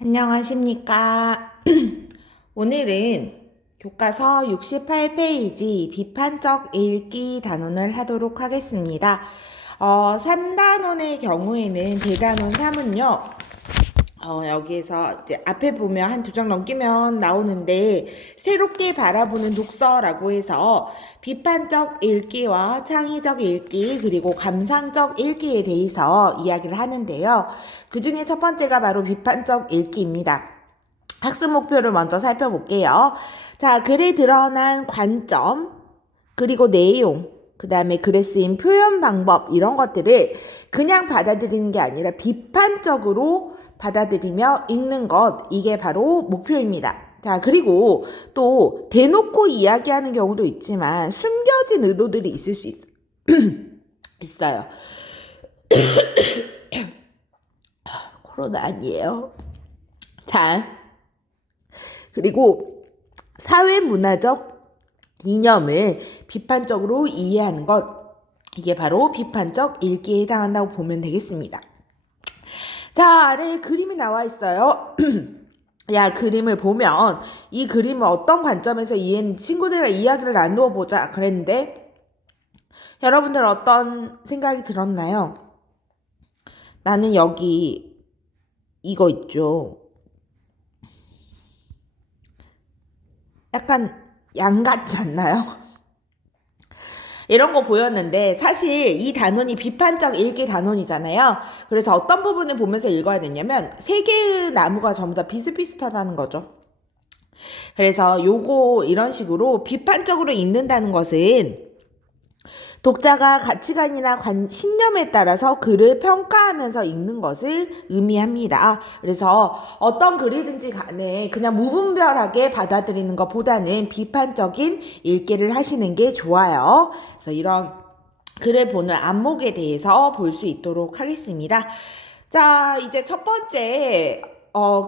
안녕하십니까. 오늘은 교과서 68페이지 비판적 읽기 단원을 하도록 하겠습니다. 3단원의 경우에는 대단원 3은요. 여기에서 이제 앞에 보면 한 2장 넘기면 나오는데 새롭게 바라보는 독서라고 해서 비판적 읽기와 창의적 읽기 그리고 감상적 읽기에 대해서 이야기를 하는데요. 그 중에 첫 번째가 바로 비판적 읽기입니다. 학습 목표를 먼저 살펴볼게요. 자, 글에 드러난 관점 그리고 내용 그 다음에 글에 쓰인 표현 방법 이런 것들을 그냥 받아들이는 게 아니라 비판적으로 받아들이며 읽는 것, 이게 바로 목표입니다. 자, 그리고 또 대놓고 이야기하는 경우도 있지만 숨겨진 의도들이 있을 수 있어요. 코로나 아니에요. 자, 그리고 사회문화적 이념을 비판적으로 이해하는 것, 이게 바로 비판적 읽기에 해당한다고 보면 되겠습니다. 자, 아래에 그림이 나와 있어요. 야, 그림을 보면 이 그림을 어떤 관점에서 친구들과 이야기를 나누어 보자 그랬는데 여러분들 어떤 생각이 들었나요? 나는 여기 이거 있죠. 약간 양 같지 않나요? 이런 거 보였는데 사실 이 단원이 비판적 읽기 단원이잖아요. 그래서 어떤 부분을 보면서 읽어야 되냐면 세 개의 나무가 전부 다 비슷비슷하다는 거죠. 그래서 요거 이런 식으로 비판적으로 읽는다는 것은 독자가 가치관이나 신념에 따라서 글을 평가하면서 읽는 것을 의미합니다. 그래서 어떤 글이든지 간에 그냥 무분별하게 받아들이는 것보다는 비판적인 읽기를 하시는 게 좋아요. 그래서 이런 글을 보는 안목에 대해서 볼 수 있도록 하겠습니다. 자, 이제 첫 번째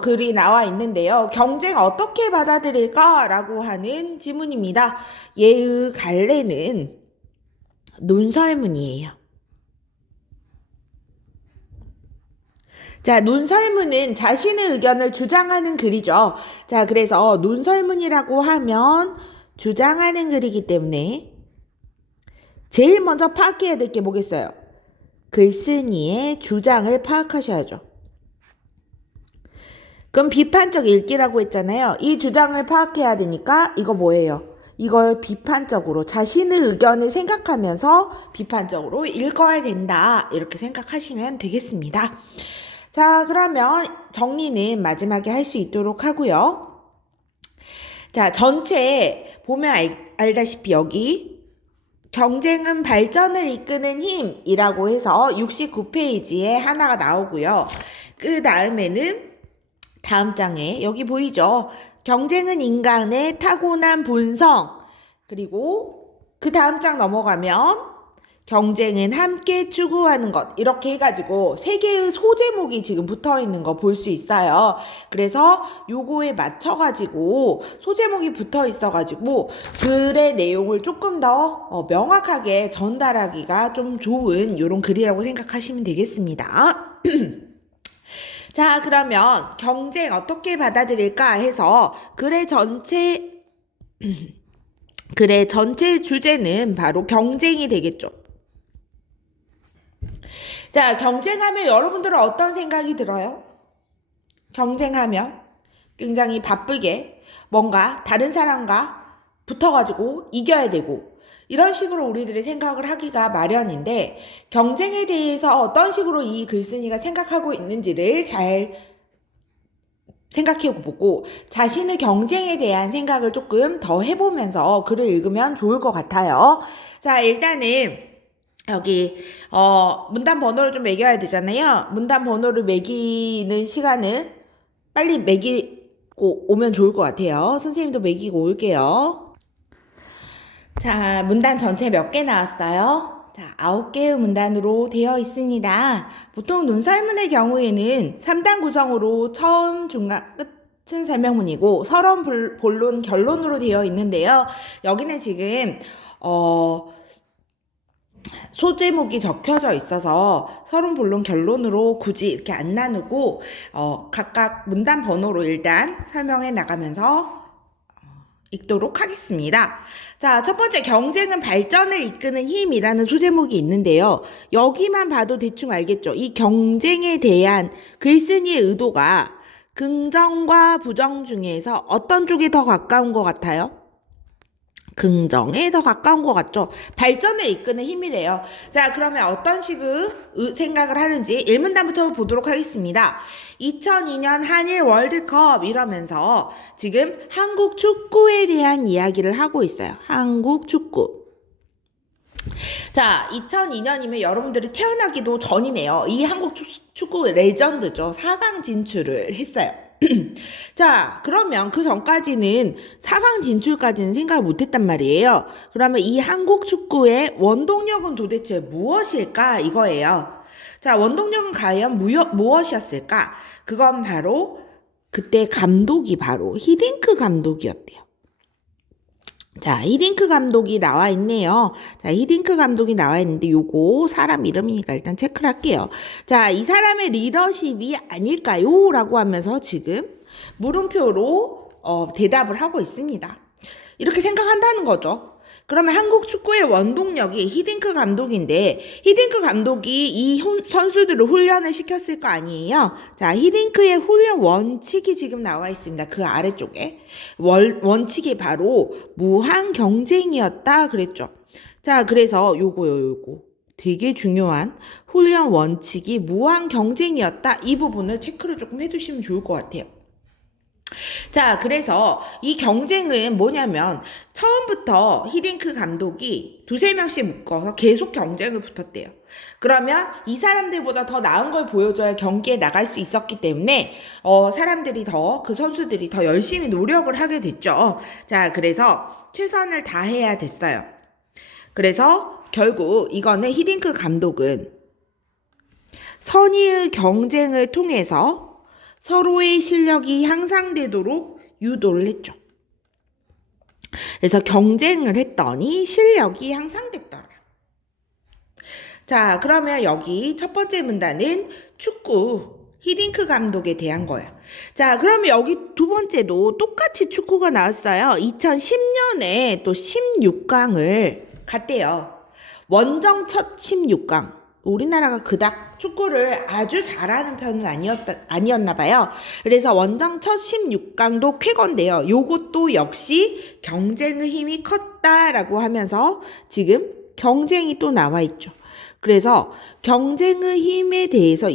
글이 나와 있는데요. 경쟁 어떻게 받아들일까라고 하는 질문입니다. 예의 갈래는 논설문이에요. 자, 논설문은 자신의 의견을 주장하는 글이죠. 자, 그래서 논설문이라고 하면 주장하는 글이기 때문에 제일 먼저 파악해야 될 게 뭐겠어요? 글쓴이의 주장을 파악하셔야죠. 그럼 비판적 읽기라고 했잖아요. 이 주장을 파악해야 되니까 이거 뭐예요? 이걸 비판적으로 자신의 의견을 생각하면서 비판적으로 읽어야 된다. 이렇게 생각하시면 되겠습니다. 자, 그러면 정리는 마지막에 할 수 있도록 하고요. 자, 전체 보면 알다시피 여기 경쟁은 발전을 이끄는 힘이라고 해서 69페이지에 하나가 나오고요. 그 다음에는 다음 장에 여기 보이죠? 경쟁은 인간의 타고난 본성. 그리고 그 다음 장 넘어가면 경쟁은 함께 추구하는 것. 이렇게 해가지고 3개의 소제목이 지금 붙어있는 거 볼 수 있어요. 그래서 요거에 맞춰가지고 소제목이 붙어있어가지고 글의 내용을 조금 더 명확하게 전달하기가 좀 좋은 요런 글이라고 생각하시면 되겠습니다. 자, 그러면 경쟁 어떻게 받아들일까 해서 글의 전체 주제는 바로 경쟁이 되겠죠. 자, 경쟁하면 여러분들은 어떤 생각이 들어요? 경쟁하면 굉장히 바쁘게 뭔가 다른 사람과 붙어가지고 이겨야 되고 이런 식으로 우리들이 생각을 하기가 마련인데 경쟁에 대해서 어떤 식으로 이 글쓴이가 생각하고 있는지를 잘 생각해보고 자신의 경쟁에 대한 생각을 조금 더 해보면서 글을 읽으면 좋을 것 같아요. 자, 일단은 여기 문단 번호를 좀 매겨야 되잖아요. 문단 번호를 매기는 시간을 빨리 매기고 오면 좋을 것 같아요. 선생님도 매기고 올게요. 자, 문단 전체 몇 개 나왔어요? 자, 9개의 문단으로 되어 있습니다. 보통 논설문의 경우에는 3단 구성으로 처음, 중간, 끝은 설명문이고 서론, 본론, 결론으로 되어 있는데요. 여기는 지금 소제목이 적혀져 있어서 서론, 본론, 결론으로 굳이 이렇게 안 나누고 각각 문단 번호로 일단 설명해 나가면서 읽도록 하겠습니다. 자, 첫 번째 경쟁은 발전을 이끄는 힘이라는 소제목이 있는데요. 여기만 봐도 대충 알겠죠? 이 경쟁에 대한 글쓴이의 의도가 긍정과 부정 중에서 어떤 쪽에 더 가까운 것 같아요? 긍정에 더 가까운 것 같죠? 발전을 이끄는 힘이래요. 자, 그러면 어떤 식의 생각을 하는지 일문단부터 보도록 하겠습니다. 2002년 한일 월드컵 이러면서 지금 한국 축구에 대한 이야기를 하고 있어요. 한국 축구. 자, 2002년이면 여러분들이 태어나기도 전이네요. 이 한국 축구 레전드죠. 4강 진출을 했어요. 자, 그러면 그 전까지는 4강 진출까지는 생각을 못했단 말이에요. 그러면 이 한국 축구의 원동력은 도대체 무엇일까? 이거예요. 자, 원동력은 과연 무엇이었을까? 그건 바로 그때 감독이 바로 히딩크 감독이었대요. 자, 히딩크 감독이 나와 있네요. 자, 히딩크 감독이 나와 있는데 요거 사람 이름이니까 일단 체크를 할게요. 자, 이 사람의 리더십이 아닐까요? 라고 하면서 지금 물음표로 대답을 하고 있습니다. 이렇게 생각한다는 거죠. 그러면 한국 축구의 원동력이 히딩크 감독인데 히딩크 감독이 이 선수들을 훈련을 시켰을 거 아니에요. 자, 히딩크의 훈련 원칙이 지금 나와 있습니다. 그 아래쪽에 원칙이 바로 무한 경쟁이었다 그랬죠. 자, 그래서 요거 되게 중요한 훈련 원칙이 무한 경쟁이었다. 이 부분을 체크를 조금 해두시면 좋을 것 같아요. 자, 그래서 이 경쟁은 뭐냐면 처음부터 히딩크 감독이 두세 명씩 묶어서 계속 경쟁을 붙었대요. 그러면 이 사람들보다 더 나은 걸 보여줘야 경기에 나갈 수 있었기 때문에 사람들이 그 선수들이 더 열심히 노력을 하게 됐죠. 자, 그래서 최선을 다해야 됐어요. 그래서 결국 이거는 히딩크 감독은 선의의 경쟁을 통해서 서로의 실력이 향상되도록 유도를 했죠. 그래서 경쟁을 했더니 실력이 향상됐더라. 자, 그러면 여기 첫 번째 문단은 축구 히딩크 감독에 대한 거예요. 자, 그러면 여기 두 번째도 똑같이 축구가 나왔어요. 2010년에 또 16강을 갔대요. 원정 첫 16강. 우리나라가 그닥 축구를 아주 잘하는 편은 아니었나 봐요. 그래서 원정 첫 16강도 쾌건데요. 요것도 역시 경쟁의 힘이 컸다라고 하면서 지금 경쟁이 또 나와 있죠. 그래서 경쟁의 힘에 대해서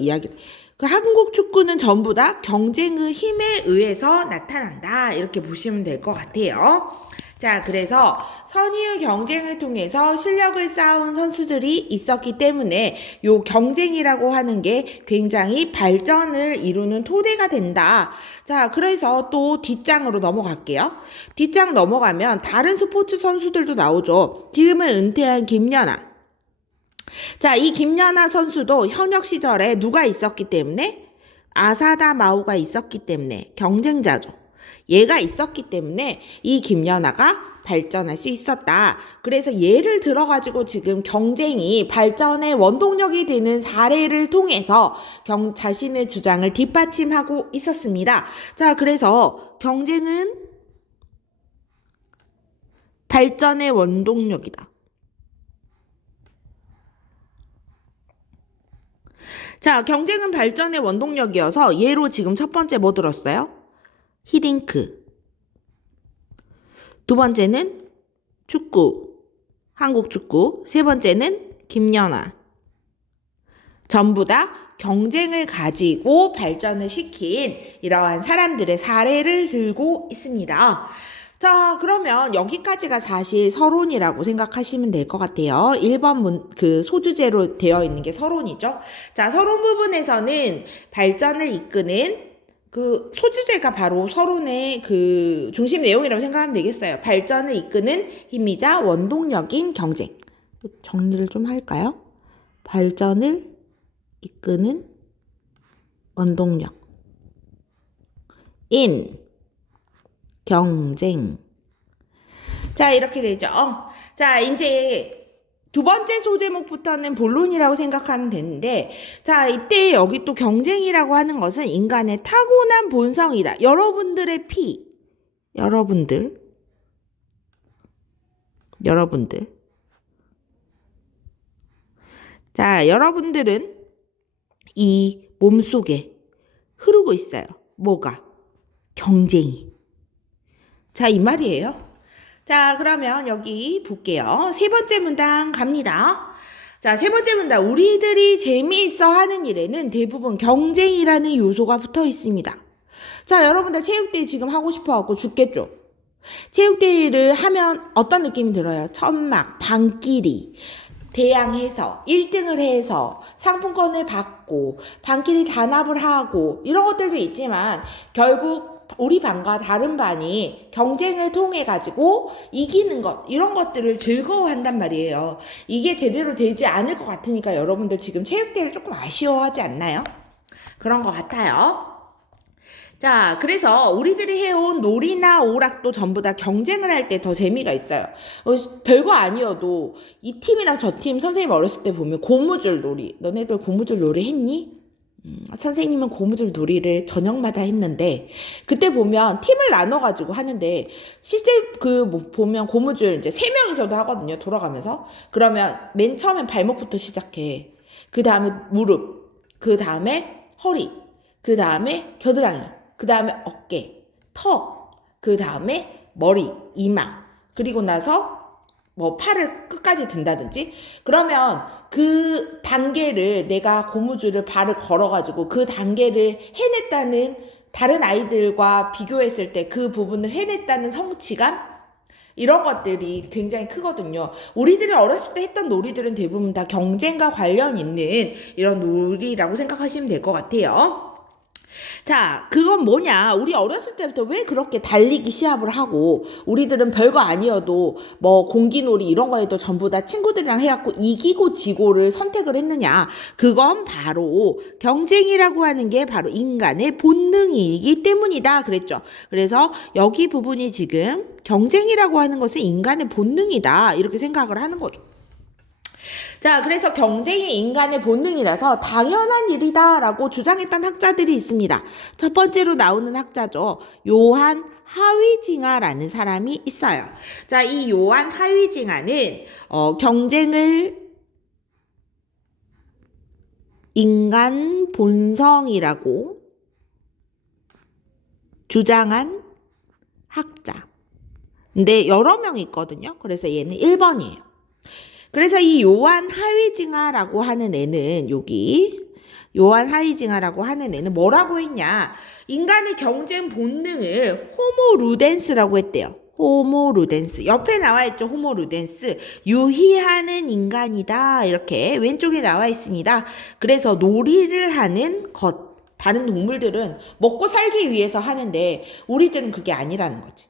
그 한국 축구는 전부 다 경쟁의 힘에 의해서 나타난다. 이렇게 보시면 될 것 같아요. 자, 그래서 선의의 경쟁을 통해서 실력을 쌓은 선수들이 있었기 때문에 요 경쟁이라고 하는 게 굉장히 발전을 이루는 토대가 된다. 자, 그래서 또 뒷장으로 넘어갈게요. 뒷장 넘어가면 다른 스포츠 선수들도 나오죠. 지금은 은퇴한 김연아. 자, 이 김연아 선수도 현역 시절에 누가 있었기 때문에 아사다 마오가 있었기 때문에 경쟁자죠. 얘가 있었기 때문에 이 김연아가 발전할 수 있었다. 그래서 얘를 들어가지고 지금 경쟁이 발전의 원동력이 되는 사례를 통해서 자신의 주장을 뒷받침하고 있었습니다. 자, 그래서 경쟁은 발전의 원동력이다. 자, 경쟁은 발전의 원동력이어서 얘로 지금 첫 번째 뭐 들었어요? 히딩크. 두 번째는 축구, 한국 축구. 세 번째는 김연아. 전부 다 경쟁을 가지고 발전을 시킨 이러한 사람들의 사례를 들고 있습니다. 자, 그러면 여기까지가 사실 서론이라고 생각하시면 될 것 같아요. 1번 그 소주제로 되어 있는 게 서론이죠. 자, 서론 부분에서는 발전을 이끄는 그 소주제가 바로 서론의 그 중심 내용이라고 생각하면 되겠어요. 발전을 이끄는 힘이자 원동력인 경쟁. 정리를 좀 할까요? 발전을 이끄는 원동력 인 경쟁. 자, 이렇게 되죠. 자, 이제 두 번째 소제목부터는 본론이라고 생각하면 되는데, 자, 이때 여기 또 경쟁이라고 하는 것은 인간의 타고난 본성이다. 여러분들의 피, 여러분들. 자, 여러분들은 이 몸속에 흐르고 있어요. 뭐가? 경쟁이. 자, 이 말이에요. 자, 그러면 여기 볼게요. 세 번째 문단 갑니다. 자, 세 번째 문단. 우리들이 재미있어 하는 일에는 대부분 경쟁이라는 요소가 붙어 있습니다. 자, 여러분들 체육대회 지금 하고 싶어갖고 죽겠죠? 체육대회를 하면 어떤 느낌이 들어요? 천막, 반끼리, 대항해서 1등을 해서 상품권을 받고 반끼리 단합을 하고 이런 것들도 있지만 결국 우리 반과 다른 반이 경쟁을 통해 가지고 이기는 것 이런 것들을 즐거워한단 말이에요. 이게 제대로 되지 않을 것 같으니까 여러분들 지금 체육대회를 조금 아쉬워하지 않나요? 그런 것 같아요. 자, 그래서 우리들이 해온 놀이나 오락도 전부 다 경쟁을 할 때 더 재미가 있어요. 별거 아니어도 이 팀이랑 저 팀 선생님 어렸을 때 보면 고무줄 놀이. 너네들 고무줄 놀이 했니? 선생님은 고무줄 놀이를 저녁마다 했는데 그때 보면 팀을 나눠가지고 하는데 실제 보면 고무줄 이제 3명이서도 하거든요. 돌아가면서. 그러면 맨 처음엔 발목부터 시작해. 그 다음에 무릎. 그 다음에 허리. 그 다음에 겨드랑이. 그 다음에 어깨, 턱, 그 다음에 머리, 이마, 그리고 나서 뭐 팔을 끝까지 든다든지 그러면 그 단계를 내가 고무줄을 발을 걸어가지고 그 단계를 해냈다는 다른 아이들과 비교했을 때 그 부분을 해냈다는 성취감 이런 것들이 굉장히 크거든요. 우리들이 어렸을 때 했던 놀이들은 대부분 다 경쟁과 관련 있는 이런 놀이라고 생각하시면 될 것 같아요. 자, 그건 뭐냐? 우리 어렸을 때부터 왜 그렇게 달리기 시합을 하고 우리들은 별거 아니어도 뭐 공기놀이 이런 거에도 전부 다 친구들이랑 해갖고 이기고 지고를 선택을 했느냐? 그건 바로 경쟁이라고 하는 게 바로 인간의 본능이기 때문이다 그랬죠. 그래서 여기 부분이 지금 경쟁이라고 하는 것은 인간의 본능이다 이렇게 생각을 하는 거죠. 자, 그래서 경쟁이 인간의 본능이라서 당연한 일이다 라고 주장했던 학자들이 있습니다. 첫 번째로 나오는 학자죠. 요한 하위징하라는 사람이 있어요. 자, 이 요한 하위징하는 경쟁을 인간 본성이라고 주장한 학자. 근데 여러 명 있거든요. 그래서 얘는 1번이에요. 그래서 이 요한 하위징하라고 하는 애는 요한 하위징하라고 하는 애는 뭐라고 했냐? 인간의 경쟁 본능을 호모 루덴스라고 했대요. 호모 루덴스. 옆에 나와 있죠. 호모 루덴스. 유희하는 인간이다. 이렇게 왼쪽에 나와 있습니다. 그래서 놀이를 하는 것. 다른 동물들은 먹고 살기 위해서 하는데 우리들은 그게 아니라는 거지.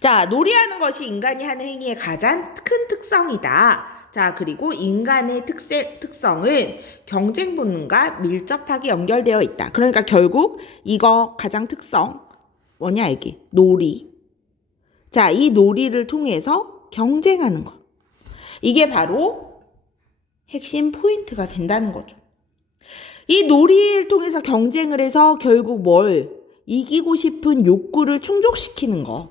자, 놀이하는 것이 인간이 하는 행위의 가장 큰 특성이다. 자, 그리고 인간의 특성은 경쟁 본능과 밀접하게 연결되어 있다. 그러니까 결국 이거 가장 특성 뭐냐 이게 놀이. 자, 이 놀이를 통해서 경쟁하는 것. 이게 바로 핵심 포인트가 된다는 거죠. 이 놀이를 통해서 경쟁을 해서 결국 이기고 싶은 욕구를 충족시키는 거.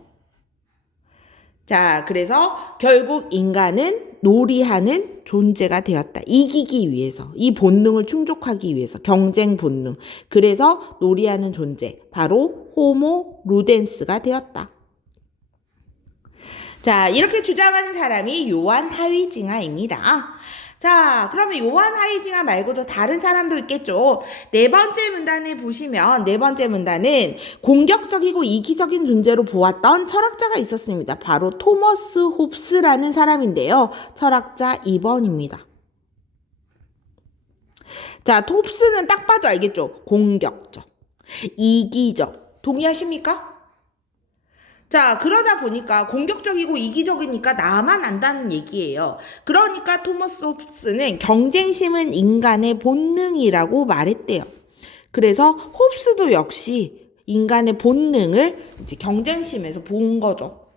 자, 그래서 결국 인간은 놀이하는 존재가 되었다. 이기기 위해서, 이 본능을 충족하기 위해서, 경쟁 본능. 그래서 놀이하는 존재, 바로 호모 루덴스가 되었다. 자, 이렇게 주장하는 사람이 요한 하위징하입니다. 자, 그러면 요한 하위징하 말고도 다른 사람도 있겠죠. 네 번째 문단에 보시면 네 번째 문단은 공격적이고 이기적인 존재로 보았던 철학자가 있었습니다. 바로 토머스 홉스라는 사람인데요. 철학자 2번입니다. 자, 홉스는 딱 봐도 알겠죠. 공격적, 이기적. 동의하십니까? 자, 그러다 보니까 공격적이고 이기적이니까 나만 안다는 얘기예요. 그러니까 토머스 홉스는 경쟁심은 인간의 본능이라고 말했대요. 그래서 홉스도 역시 인간의 본능을 이제 경쟁심에서 본 거죠.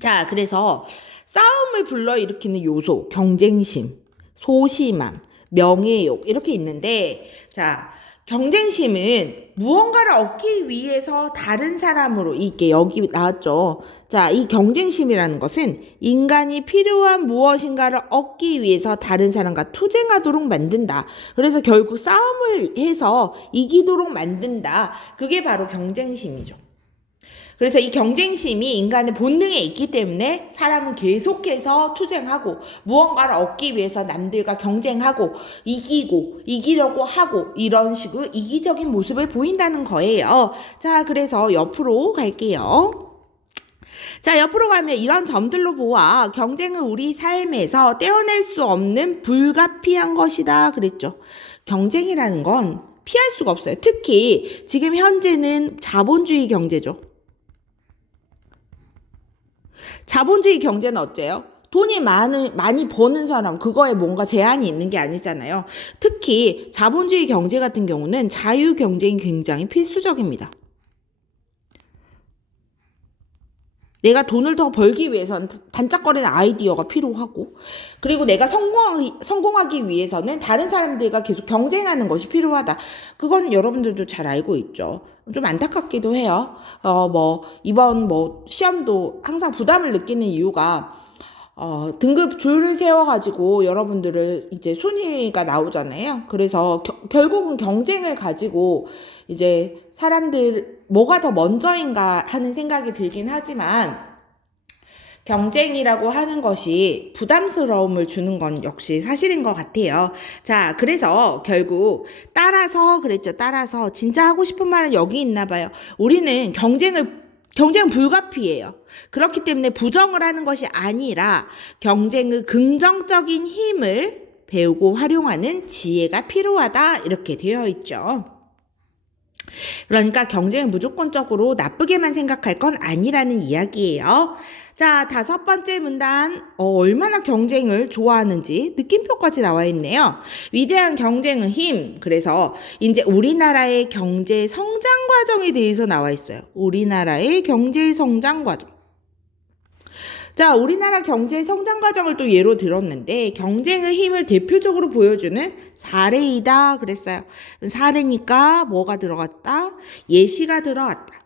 자, 그래서 싸움을 불러일으키는 요소, 경쟁심, 소심함, 명예욕 이렇게 있는데 자, 경쟁심은 무언가를 얻기 위해서 다른 사람으로 이게 여기 나왔죠. 자, 이 경쟁심이라는 것은 인간이 필요한 무엇인가를 얻기 위해서 다른 사람과 투쟁하도록 만든다. 그래서 결국 싸움을 해서 이기도록 만든다. 그게 바로 경쟁심이죠. 그래서 이 경쟁심이 인간의 본능에 있기 때문에 사람은 계속해서 투쟁하고 무언가를 얻기 위해서 남들과 경쟁하고 이기려고 하고 이런 식으로 이기적인 모습을 보인다는 거예요. 자, 그래서 옆으로 갈게요. 자, 옆으로 가면 이런 점들로 보아 경쟁은 우리 삶에서 떼어낼 수 없는 불가피한 것이다 그랬죠. 경쟁이라는 건 피할 수가 없어요. 특히 지금 현재는 자본주의 경제죠. 자본주의 경제는 어째요? 돈이 많이 버는 사람, 그거에 뭔가 제한이 있는 게 아니잖아요. 특히 자본주의 경제 같은 경우는 자유 경쟁이 굉장히 필수적입니다. 내가 돈을 더 벌기 위해서는 반짝거리는 아이디어가 필요하고, 그리고 내가 성공하기 위해서는 다른 사람들과 계속 경쟁하는 것이 필요하다. 그건 여러분들도 잘 알고 있죠. 좀 안타깝기도 해요. 이번 시험도 항상 부담을 느끼는 이유가, 등급 줄을 세워가지고 여러분들을 이제 순위가 나오잖아요. 그래서 결국은 경쟁을 가지고 이제 사람들 뭐가 더 먼저인가 하는 생각이 들긴 하지만 경쟁이라고 하는 것이 부담스러움을 주는 건 역시 사실인 것 같아요. 자, 그래서 결국 따라서 진짜 하고 싶은 말은 여기 있나 봐요. 우리는 경쟁은 불가피해요. 그렇기 때문에 부정을 하는 것이 아니라 경쟁의 긍정적인 힘을 배우고 활용하는 지혜가 필요하다 이렇게 되어 있죠. 그러니까 경쟁은 무조건적으로 나쁘게만 생각할 건 아니라는 이야기예요. 자, 5번째 문단 얼마나 경쟁을 좋아하는지 느낌표까지 나와 있네요. 위대한 경쟁의 힘. 그래서 이제 우리나라의 경제 성장 과정에 대해서 나와 있어요. 우리나라의 경제 성장 과정. 자, 우리나라 경제 성장 과정을 또 예로 들었는데 경쟁의 힘을 대표적으로 보여주는 사례이다 그랬어요. 사례니까 뭐가 들어갔다? 예시가 들어갔다.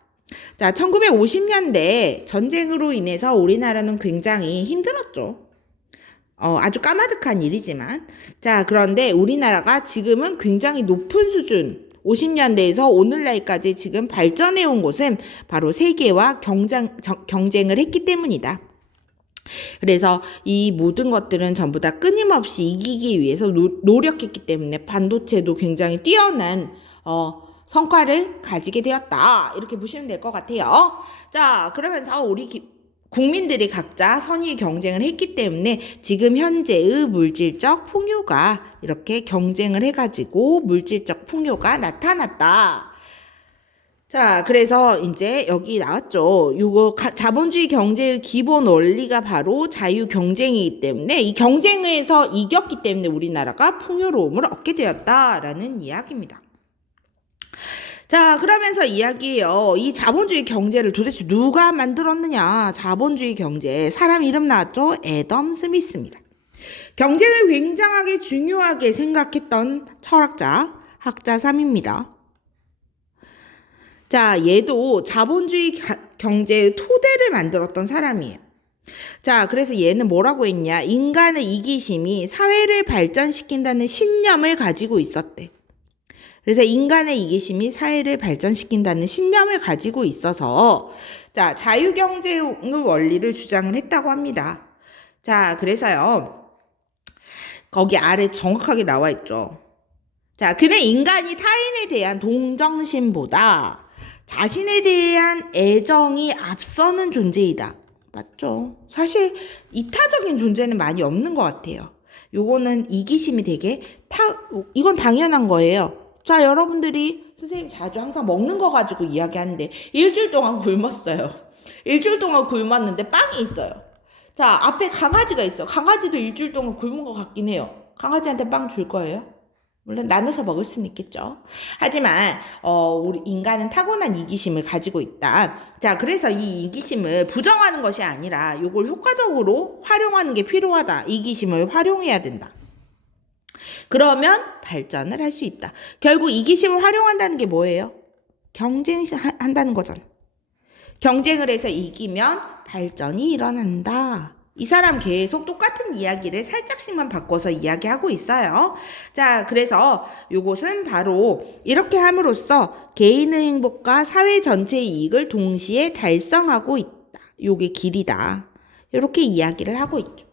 자, 1950년대 전쟁으로 인해서 우리나라는 굉장히 힘들었죠. 아주 까마득한 일이지만. 자, 그런데 우리나라가 지금은 굉장히 높은 수준, 50년대에서 오늘날까지 지금 발전해 온 곳은 바로 세계와 경쟁을 했기 때문이다. 그래서 이 모든 것들은 전부 다 끊임없이 이기기 위해서 노력했기 때문에 반도체도 굉장히 뛰어난 성과를 가지게 되었다. 이렇게 보시면 될 것 같아요. 자, 그러면서 우리 국민들이 각자 선의의 경쟁을 했기 때문에 지금 현재의 물질적 풍요가 이렇게 경쟁을 해가지고 물질적 풍요가 나타났다. 자, 그래서 이제 여기 나왔죠. 이거 자본주의 경제의 기본 원리가 바로 자유 경쟁이기 때문에 이 경쟁에서 이겼기 때문에 우리나라가 풍요로움을 얻게 되었다라는 이야기입니다. 자, 그러면서 이야기해요. 이 자본주의 경제를 도대체 누가 만들었느냐? 자본주의 경제. 사람 이름 나왔죠? 애덤 스미스입니다. 경쟁을 굉장하게 중요하게 생각했던 철학자, 학자 3입니다. 자, 얘도 자본주의 경제의 토대를 만들었던 사람이에요. 자, 그래서 얘는 뭐라고 했냐? 인간의 이기심이 사회를 발전시킨다는 신념을 가지고 있었대. 그래서 인간의 이기심이 사회를 발전시킨다는 신념을 가지고 있어서 자, 자유경제의 원리를 주장을 했다고 합니다. 자, 그래서요. 거기 아래 정확하게 나와 있죠. 자, 그는 인간이 타인에 대한 동정심보다 자신에 대한 애정이 앞서는 존재이다. 맞죠? 사실 이타적인 존재는 많이 없는 것 같아요. 요거는 이기심이 되게 이건 당연한 거예요. 자, 여러분들이 선생님 자주 항상 먹는 거 가지고 이야기하는데 일주일 동안 굶었어요. 일주일 동안 굶었는데 빵이 있어요. 자, 앞에 강아지가 있어. 강아지도 일주일 동안 굶은 것 같긴 해요. 강아지한테 빵 줄 거예요? 물론 나눠서 먹을 수는 있겠죠. 하지만 우리 인간은 타고난 이기심을 가지고 있다. 자, 그래서 이 이기심을 부정하는 것이 아니라 이걸 효과적으로 활용하는 게 필요하다. 이기심을 활용해야 된다. 그러면 발전을 할 수 있다. 결국 이기심을 활용한다는 게 뭐예요? 경쟁한다는 거잖아. 경쟁을 해서 이기면 발전이 일어난다. 이 사람 계속 똑같은 이야기를 살짝씩만 바꿔서 이야기하고 있어요. 자, 그래서 요것은 바로 이렇게 함으로써 개인의 행복과 사회 전체의 이익을 동시에 달성하고 있다. 요게 길이다. 이렇게 이야기를 하고 있죠.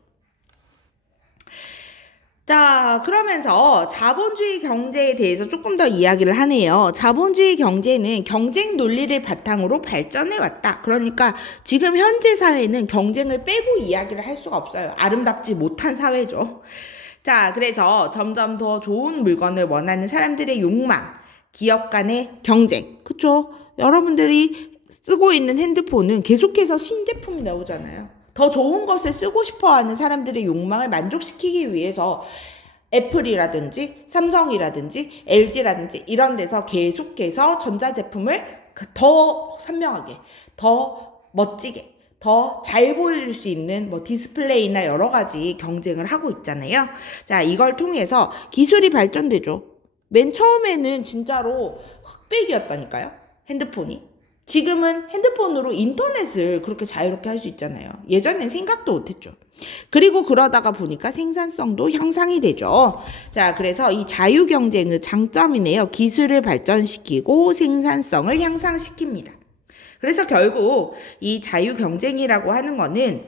자, 그러면서 자본주의 경제에 대해서 조금 더 이야기를 하네요. 자본주의 경제는 경쟁 논리를 바탕으로 발전해 왔다. 그러니까 지금 현재 사회는 경쟁을 빼고 이야기를 할 수가 없어요. 아름답지 못한 사회죠. 자, 그래서 점점 더 좋은 물건을 원하는 사람들의 욕망, 기업 간의 경쟁. 그쵸? 여러분들이 쓰고 있는 핸드폰은 계속해서 신제품이 나오잖아요. 더 좋은 것을 쓰고 싶어하는 사람들의 욕망을 만족시키기 위해서 애플이라든지 삼성이라든지 LG라든지 이런 데서 계속해서 전자제품을 더 선명하게, 더 멋지게, 더 잘 보여줄 수 있는 뭐 디스플레이나 여러 가지 경쟁을 하고 있잖아요. 자, 이걸 통해서 기술이 발전되죠. 맨 처음에는 진짜로 흑백이었다니까요. 핸드폰이. 지금은 핸드폰으로 인터넷을 그렇게 자유롭게 할 수 있잖아요. 예전엔 생각도 못했죠. 그리고 그러다가 보니까 생산성도 향상이 되죠. 자, 그래서 이 자유경쟁의 장점이네요. 기술을 발전시키고 생산성을 향상시킵니다. 그래서 결국 이 자유경쟁이라고 하는 거는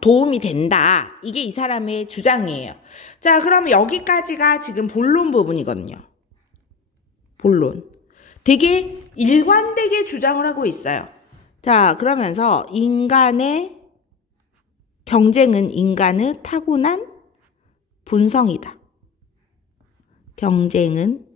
도움이 된다. 이게 이 사람의 주장이에요. 자, 그럼 여기까지가 지금 본론 부분이거든요. 본론. 되게 일관되게 주장을 하고 있어요. 자, 그러면서 인간의 경쟁은 인간의 타고난 본성이다. 경쟁은.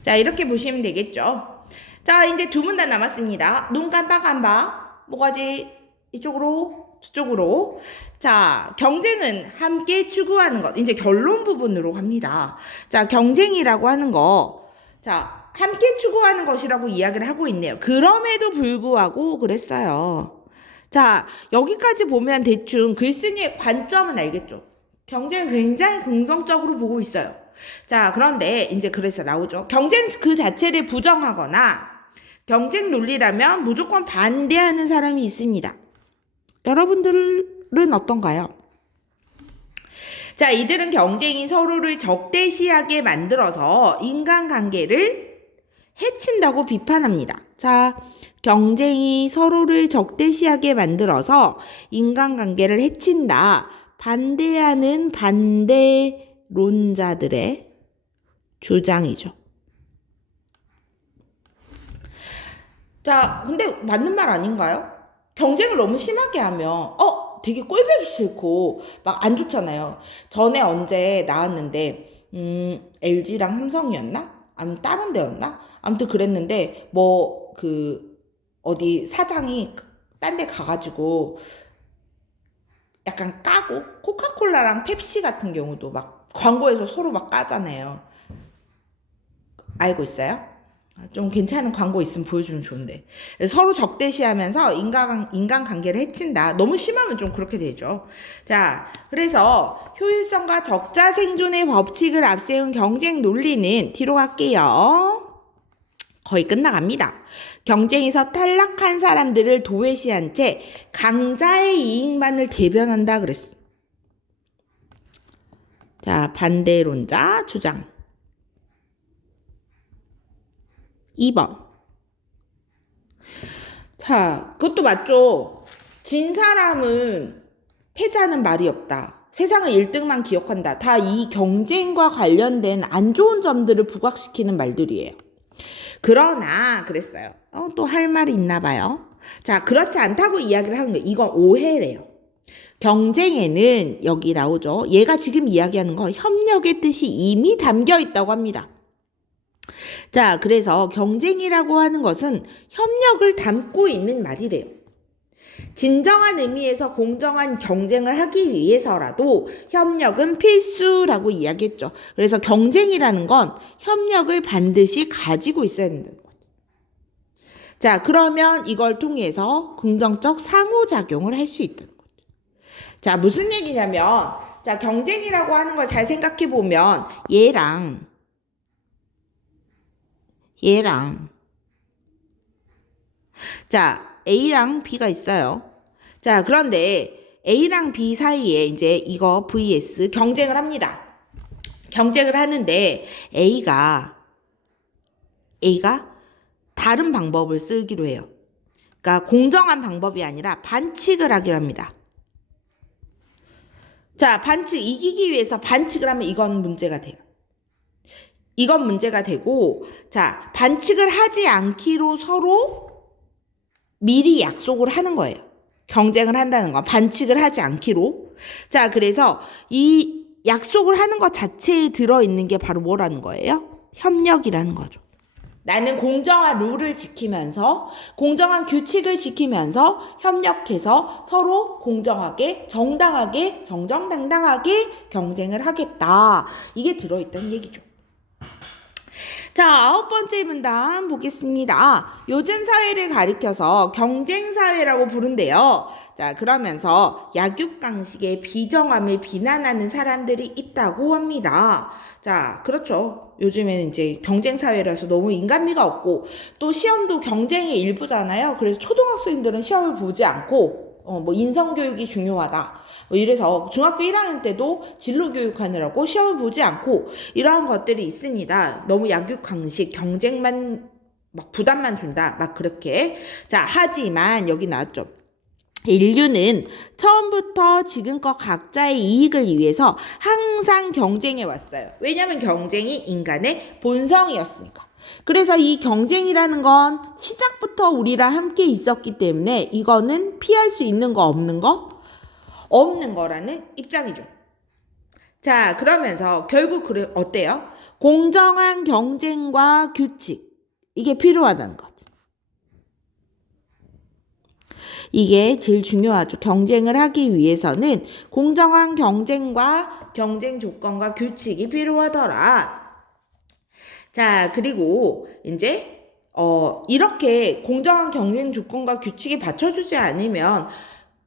자, 이렇게 보시면 되겠죠. 자, 이제 두 문 다 남았습니다. 눈 깜빡 안 봐. 뭐가지? 이쪽으로, 저쪽으로. 자, 경쟁은 함께 추구하는 것. 이제 결론 부분으로 갑니다. 자, 경쟁이라고 하는 거. 자, 함께 추구하는 것이라고 이야기를 하고 있네요. 그럼에도 불구하고 그랬어요. 자, 여기까지 보면 대충 글쓴이의 관점은 알겠죠. 경쟁을 굉장히 긍정적으로 보고 있어요. 자, 그런데 이제 그래서 나오죠. 경쟁 그 자체를 부정하거나 경쟁 논리라면 무조건 반대하는 사람이 있습니다. 여러분들은 어떤가요? 자, 이들은 경쟁이 서로를 적대시하게 만들어서 인간관계를 해친다고 비판합니다. 자, 경쟁이 서로를 적대시하게 만들어서 인간관계를 해친다. 반대하는 반대론자들의 주장이죠. 자, 근데 맞는 말 아닌가요? 경쟁을 너무 심하게 하면 되게 꼴보기 싫고 막 안 좋잖아요. 전에 언제 나왔는데 LG랑 삼성이었나? 아니면 다른 데였나? 아무튼 그랬는데 뭐 그 어디 사장이 딴 데 가가지고 약간 까고 코카콜라랑 펩시 같은 경우도 막 광고에서 서로 막 까잖아요. 알고 있어요? 좀 괜찮은 광고 있으면 보여주면 좋은데. 서로 적대시하면서 인간관계를 해친다. 너무 심하면 좀 그렇게 되죠. 자, 그래서 효율성과 적자 생존의 법칙을 앞세운 경쟁 논리는 뒤로 갈게요. 거의 끝나갑니다. 경쟁에서 탈락한 사람들을 도외시한 채 강자의 이익만을 대변한다 그랬어. 자, 반대론자 주장. 2번. 자, 그것도 맞죠. 진 사람은 패자는 말이 없다. 세상은 1등만 기억한다. 다 이 경쟁과 관련된 안 좋은 점들을 부각시키는 말들이에요. 그러나 그랬어요. 또 할 말이 있나 봐요. 자, 그렇지 않다고 이야기를 하는 거예요. 이거 오해래요. 경쟁에는 여기 나오죠. 얘가 지금 이야기하는 거 협력의 뜻이 이미 담겨 있다고 합니다. 자, 그래서 경쟁이라고 하는 것은 협력을 담고 있는 말이래요. 진정한 의미에서 공정한 경쟁을 하기 위해서라도 협력은 필수라고 이야기했죠. 그래서 경쟁이라는 건 협력을 반드시 가지고 있어야 된다는 거죠. 자, 그러면 이걸 통해서 긍정적 상호작용을 할 수 있다는 거죠. 자, 무슨 얘기냐면, 자, 경쟁이라고 하는 걸 잘 생각해 보면 얘랑 자, A랑 B가 있어요. 자, 그런데 A랑 B 사이에 이제 이거 vs 경쟁을 합니다. 경쟁을 하는데 A가 다른 방법을 쓰기로 해요. 그러니까 공정한 방법이 아니라 반칙을 하기로 합니다. 자, 이기기 위해서 반칙을 하면 이건 문제가 돼요. 이건 문제가 되고, 자, 반칙을 하지 않기로 서로 미리 약속을 하는 거예요. 경쟁을 한다는 건 반칙을 하지 않기로. 자, 그래서 이 약속을 하는 것 자체에 들어있는 게 바로 뭐라는 거예요? 협력이라는 거죠. 나는 공정한 룰을 지키면서, 공정한 규칙을 지키면서 협력해서 서로 공정하게, 정당하게, 정정당당하게 경쟁을 하겠다. 이게 들어있다는 얘기죠. 자, 9번째 문단 보겠습니다. 요즘 사회를 가리켜서 경쟁사회라고 부른대요. 자, 그러면서 약육강식의 비정함을 비난하는 사람들이 있다고 합니다. 자, 그렇죠. 요즘에는 이제 경쟁사회라서 너무 인간미가 없고, 또 시험도 경쟁의 일부잖아요. 그래서 초등학생들은 시험을 보지 않고, 뭐 인성교육이 중요하다. 뭐 이래서 중학교 1학년 때도 진로교육하느라고 시험을 보지 않고 이러한 것들이 있습니다. 너무 약육강식, 경쟁만 막 부담만 준다. 막 그렇게. 자, 하지만 여기 나왔죠. 인류는 처음부터 지금껏 각자의 이익을 위해서 항상 경쟁해 왔어요. 왜냐하면 경쟁이 인간의 본성이었으니까. 그래서 이 경쟁이라는 건 시작부터 우리랑 함께 있었기 때문에 이거는 피할 수 있는 거 없는 거? 없는 거라는 입장이죠. 자, 그러면서 결국 그래 어때요? 공정한 경쟁과 규칙 이게 필요하다는 거죠. 이게 제일 중요하죠. 경쟁을 하기 위해서는 공정한 경쟁과 경쟁 조건과 규칙이 필요하더라. 자, 그리고 이제 이렇게 공정한 경쟁 조건과 규칙이 받쳐주지 않으면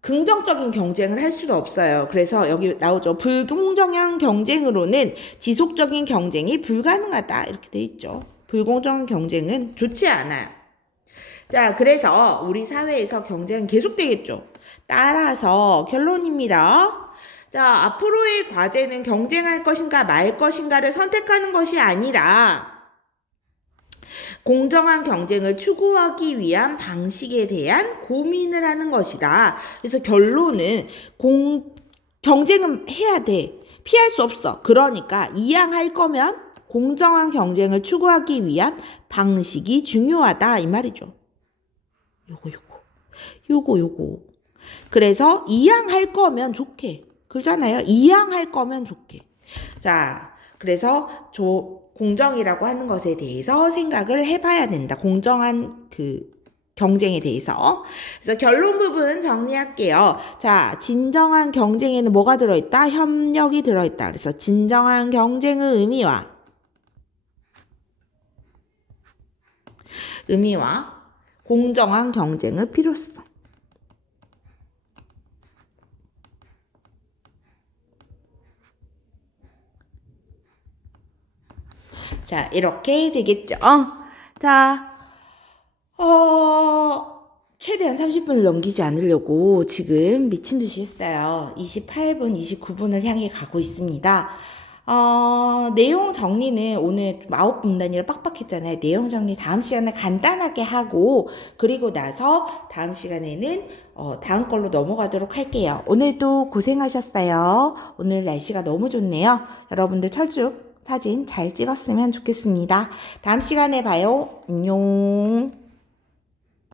긍정적인 경쟁을 할 수도 없어요. 그래서 여기 나오죠. 불공정한 경쟁으로는 지속적인 경쟁이 불가능하다. 이렇게 돼 있죠. 불공정한 경쟁은 좋지 않아요. 자, 그래서 우리 사회에서 경쟁은 계속되겠죠. 따라서 결론입니다. 자, 앞으로의 과제는 경쟁할 것인가 말 것인가를 선택하는 것이 아니라 공정한 경쟁을 추구하기 위한 방식에 대한 고민을 하는 것이다. 그래서 결론은 경쟁은 해야 돼. 피할 수 없어. 그러니까 이왕할 거면 공정한 경쟁을 추구하기 위한 방식이 중요하다. 이 말이죠. 요거. 그래서 이왕할 거면 좋게. 그러잖아요. 이왕할 거면 좋게. 자, 그래서 공정이라고 하는 것에 대해서 생각을 해봐야 된다. 공정한 경쟁에 대해서. 그래서 결론 부분 정리할게요. 자, 진정한 경쟁에는 뭐가 들어있다? 협력이 들어있다. 그래서 진정한 경쟁의 의미와 공정한 경쟁의 필요성. 자, 이렇게 되겠죠. 자, 최대한 30분을 넘기지 않으려고 지금 미친 듯이 했어요. 28분, 29분을 향해 가고 있습니다. 내용 정리는 오늘 9문단이라 빡빡했잖아요. 내용 정리 다음 시간에 간단하게 하고 그리고 나서 다음 시간에는 다음 걸로 넘어가도록 할게요. 오늘도 고생하셨어요. 오늘 날씨가 너무 좋네요. 여러분들 철쭉 사진 잘 찍었으면 좋겠습니다. 다음 시간에 봐요. 안녕.